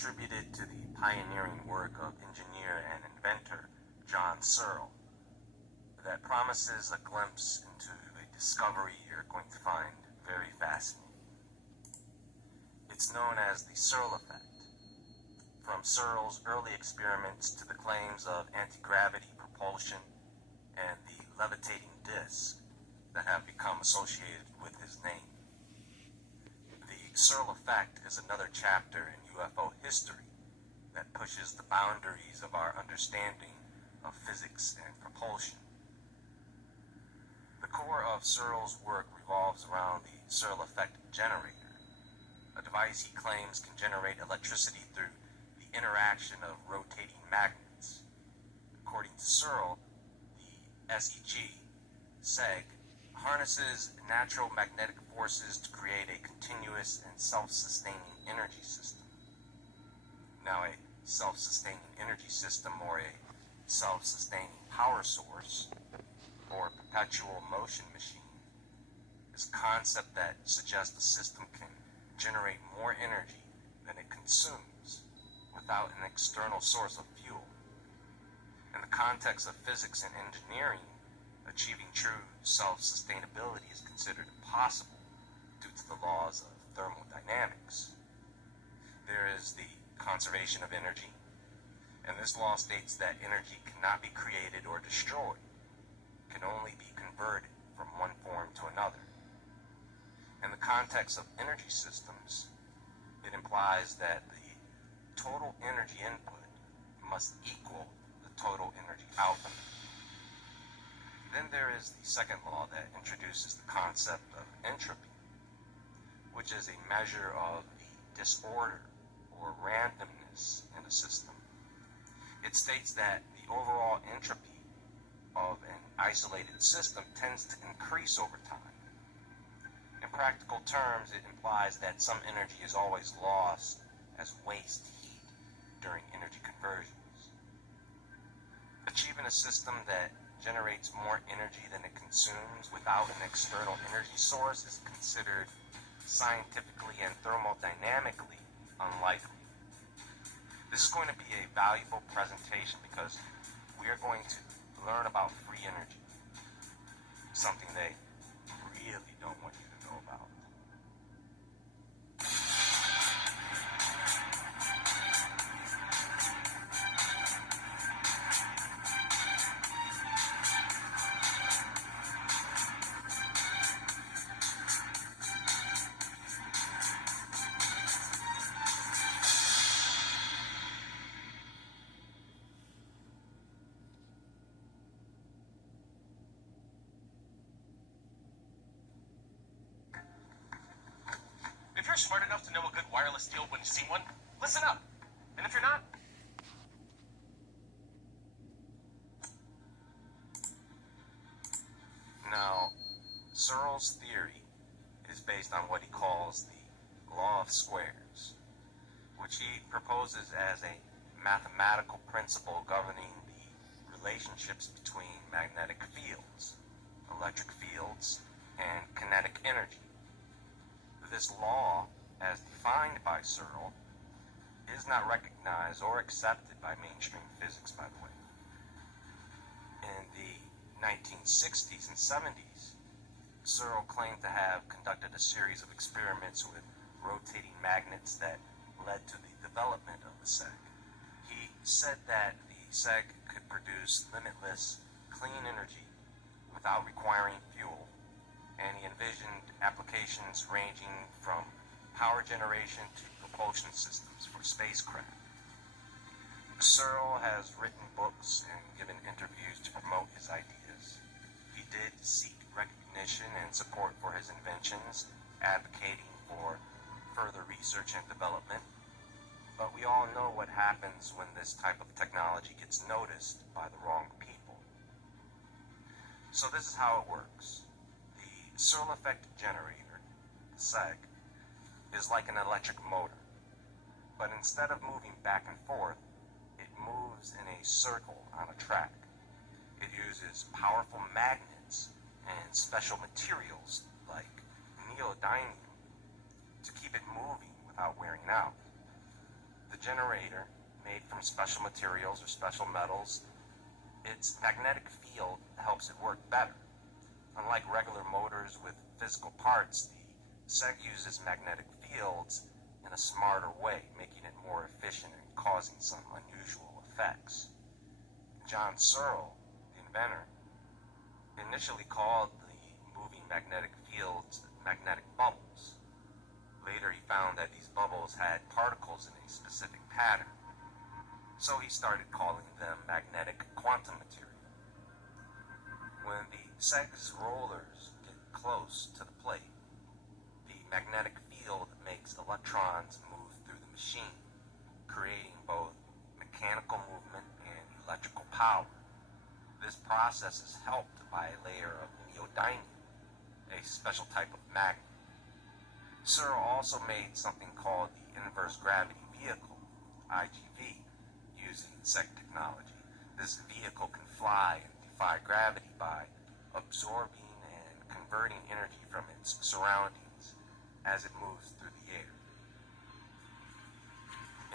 attributed to the pioneering work of engineer and inventor John Searle that promises a glimpse into a discovery you're going to find very fascinating. It's known as the Searle effect. From Searle's early experiments to the claims of anti-gravity propulsion and the levitating disc that have become associated with his name. The Searle effect is another chapter in UFO history that pushes the boundaries of our understanding of physics and propulsion. The core of Searle's work revolves around the Searle effect generator, a device he claims can generate electricity through the interaction of rotating magnets. According to Searle, the SEG harnesses natural magnetic forces to create a continuous and self-sustaining energy system. Now, a self-sustaining energy system, or a self-sustaining power source, or a perpetual motion machine, is a concept that suggests the system can generate more energy than it consumes without an external source of fuel. In the context of physics and engineering, achieving true self-sustainability is considered impossible due to the laws of thermodynamics. There is the conservation of energy, and this law states that energy cannot be created or destroyed, can only be converted from one form to another. In the context of energy systems, it implies that the total energy input must equal the total energy output. Then there is the second law that introduces the concept of entropy, which is a measure of the disorder or randomness in a system. It states that the overall entropy of an isolated system tends to increase over time. In practical terms, it implies that some energy is always lost as waste heat during energy conversions. Achieving a system that generates more energy than it consumes without an external energy source is considered scientifically and thermodynamically unlikely. This is going to be a valuable presentation because we are going to learn about free energy, something they really don't want you to know about. If you're smart enough to know a good wireless deal when you see one, listen up. And if you're not, Now, Searle's theory is based on what he calls the law of squares, which he proposes as a mathematical principle governing the relationships between magnetic fields, electric fields, and kinetic energy. This law, as defined by Searle, is not recognized or accepted by mainstream physics, by the way. In the 1960s and 70s, Searle claimed to have conducted a series of experiments with rotating magnets that led to the development of the SEG. He said that the SEG could produce limitless, clean energy without requiring fuel, and he envisioned applications ranging from power generation to propulsion systems for spacecraft. Searle has written books and given interviews to promote his ideas. He did seek recognition and support for his inventions, advocating for further research and development. But we all know what happens when this type of technology gets noticed by the wrong people. So this is how it works. The Searle effect generator, the SEG, is like an electric motor. But instead of moving back and forth, it moves in a circle on a track. It uses powerful magnets and special materials like neodymium to keep it moving without wearing out. The generator, made from special materials or special metals, its magnetic field helps it work better. Unlike regular motors with physical parts, the SEG uses magnetic fields in a smarter way, making it more efficient and causing some unusual effects. John Searle, the inventor, initially called the moving magnetic fields magnetic bubbles. Later he found that these bubbles had particles in a specific pattern, so he started calling them magnetic quantum material. When the SEG's rollers get close to the plate, the magnetic field makes electrons move through the machine, creating both mechanical movement and electrical power. This process is helped by a layer of neodymium, a special type of magnet. Searle also made something called the inverse gravity vehicle, IGV, using SEG technology. This vehicle can fly and defy gravity by absorbing and converting energy from its surroundings as it moves through the air.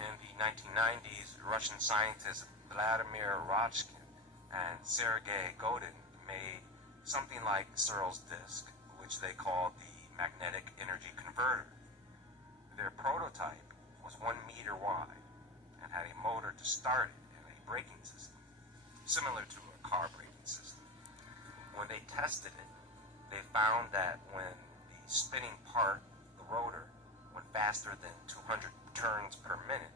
In the 1990s, Russian scientists Vladimir Rochkin and Sergei Godin made something like Searle's disk, which they called the magnetic energy converter. Their prototype was 1 meter wide and had a motor to start it and a braking system, similar to a car braking system. When they tested it, they found that when the spinning part, the rotor, went faster than 200 turns per minute,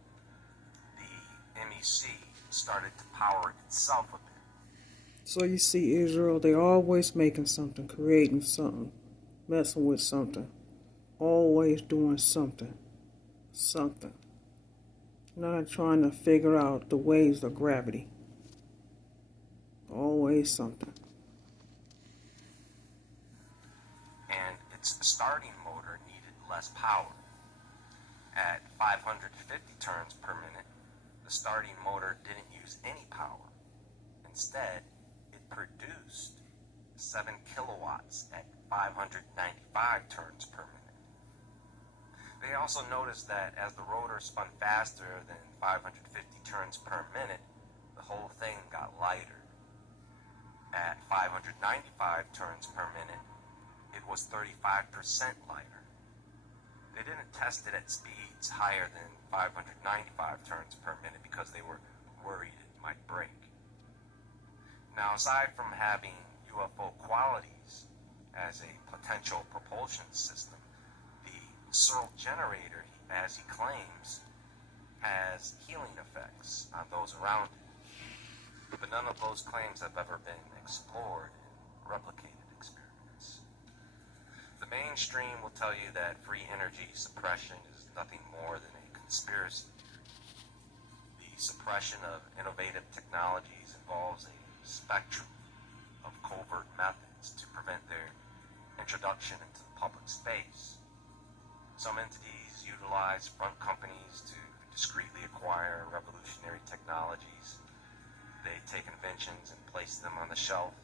the MEC started to power itself a bit. So you see, Israel, they're always making something, creating something, messing with something, always doing something. Not trying to figure out the ways of gravity. Always something. And its starting motor needed less power. At 550 turns per minute, the starting motor didn't use any power. Instead, it produced 7 kilowatts at 595 turns per minute. They also noticed that as the rotor spun faster than 550 turns per minute, the whole thing got lighter. At 595 turns per minute, it was 35% lighter. They didn't test it at speeds higher than 595 turns per minute because they were worried it might break. Now, aside from having UFO qualities as a potential propulsion system, the Searle generator, as he claims, has healing effects on those around it. But none of those claims have ever been explored in replicated experiments. The mainstream will tell you that free energy suppression is nothing more than a conspiracy. The suppression of innovative technologies involves a spectrum of covert methods to prevent their introduction into the public space. Some entities utilize front companies to discreetly acquire revolutionary technologies. They take inventions and place them on the shelf,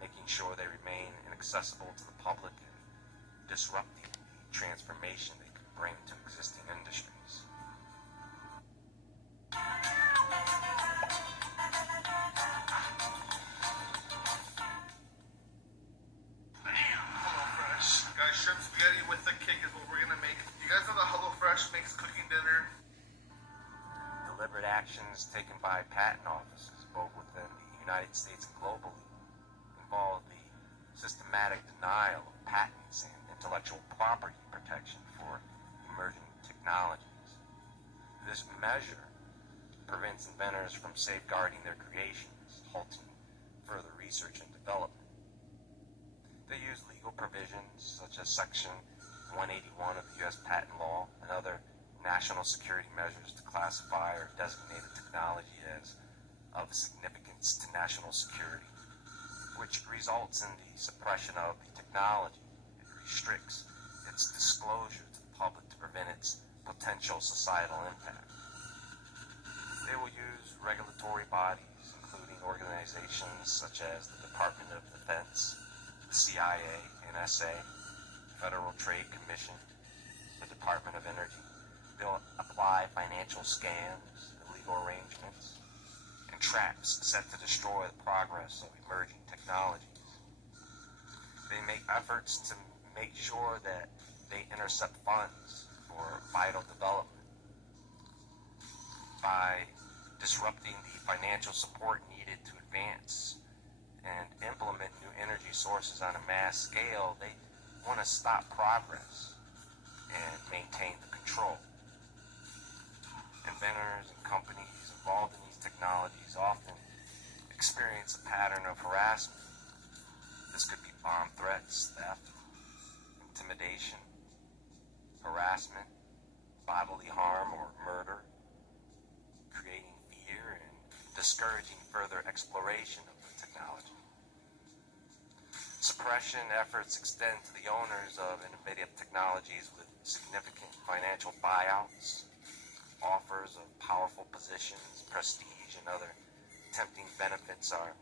making sure they remain inaccessible to the public and disrupting the transformation they could bring to existing industries. Guys, shrimp spaghetti with the kick is what we're gonna make. You guys know that HelloFresh makes cooking dinner? Deliberate actions taken by patent offices, both within the United States and globally, involve the systematic denial of patents and intellectual property protection for emerging technologies. This measure prevents inventors from safeguarding their creations, halting further research and development. They use legal provisions such as Section 181 of the U.S. patent law and other national security measures to classify or designate a technology as of significance to national security, which results in the suppression of the technology. It restricts its disclosure to the public to prevent its potential societal impact. They will use regulatory bodies, including organizations such as the Department of Defense, the CIA, NSA, Federal Trade Commission, the Department of Energy, They'll apply financial scams, illegal arrangements, and traps set to destroy the progress of emerging technologies. They make efforts to make sure that they intercept funds for vital development by disrupting the financial support needed to advance and implement new energy sources on a mass scale. They want to stop progress and maintain the control. Inventors and companies involved in these technologies often experience a pattern of harassment. This could be bomb threats, theft, intimidation, harassment, bodily harm, or murder, creating fear and discouraging further exploration of the technology. Suppression efforts extend to the owners of innovative technologies with significant financial buyouts, offers of powerful positions, prestige, and other tempting benefits are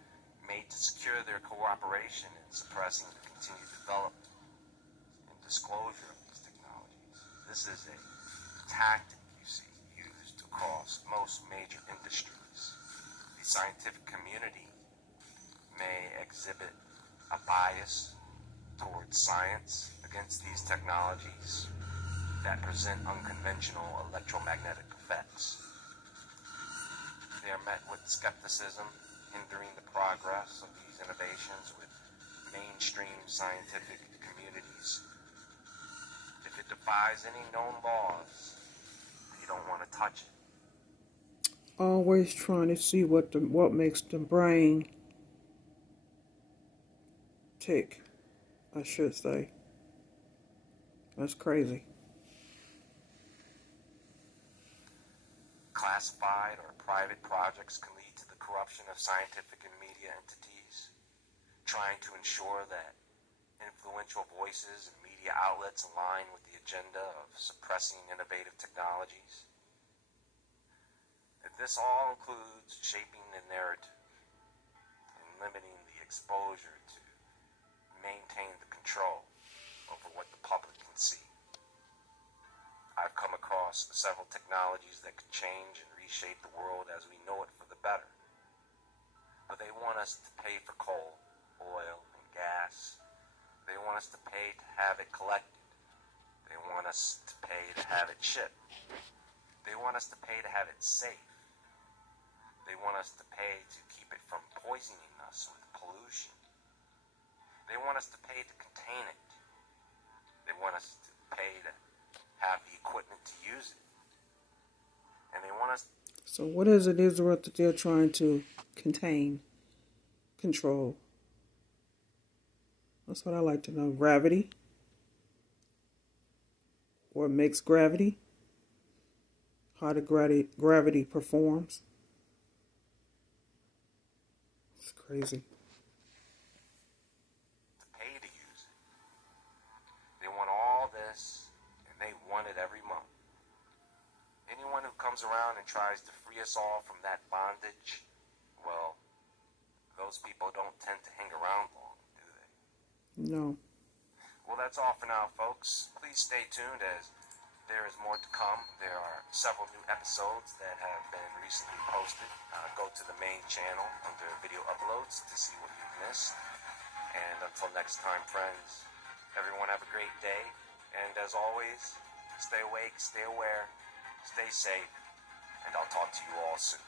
made to secure their cooperation in suppressing the continued development and disclosure of these technologies. This is a tactic you see used across most major industries. The scientific community may exhibit a bias towards science against these technologies that present unconventional electromagnetic effects. They are met with skepticism, hindering the progress of these innovations with mainstream scientific communities. If it defies any known laws, they don't want to touch it. Always trying to see what makes the brain tick, I should say. That's crazy. Classified or private projects can lead to the corruption of scientific and media entities, trying to ensure that influential voices and media outlets align with the agenda of suppressing innovative technologies. And this all includes shaping the narrative and limiting the exposure to maintain the control over what the public can see. I've come across several technologies that could change and reshape the world as we know it for the better. But they want us to pay for coal, oil, and gas. They want us to pay to have it collected. They want us to pay to have it shipped. They want us to pay to have it safe. They want us to pay to keep it from poisoning us with pollution. They want us to pay to contain it. They want us to pay to have the equipment to use it. And they want us... So what is it, Israel, that they're trying to control? That's what I like to know. Gravity? What makes gravity? How the gravity performs? It's crazy. to pay to use it. They want all this, and they want it every month. Anyone who comes around and tries to free us all from that bondage, well, those people don't tend to hang around long, do they? No. Well, that's all for now, folks. Please stay tuned as there is more to come. There are several new episodes that have been recently posted. Go to the main channel under video uploads to see what you've missed. And until next time, friends, everyone have a great day. And as always, stay awake, stay aware, stay safe, and I'll talk to you all soon.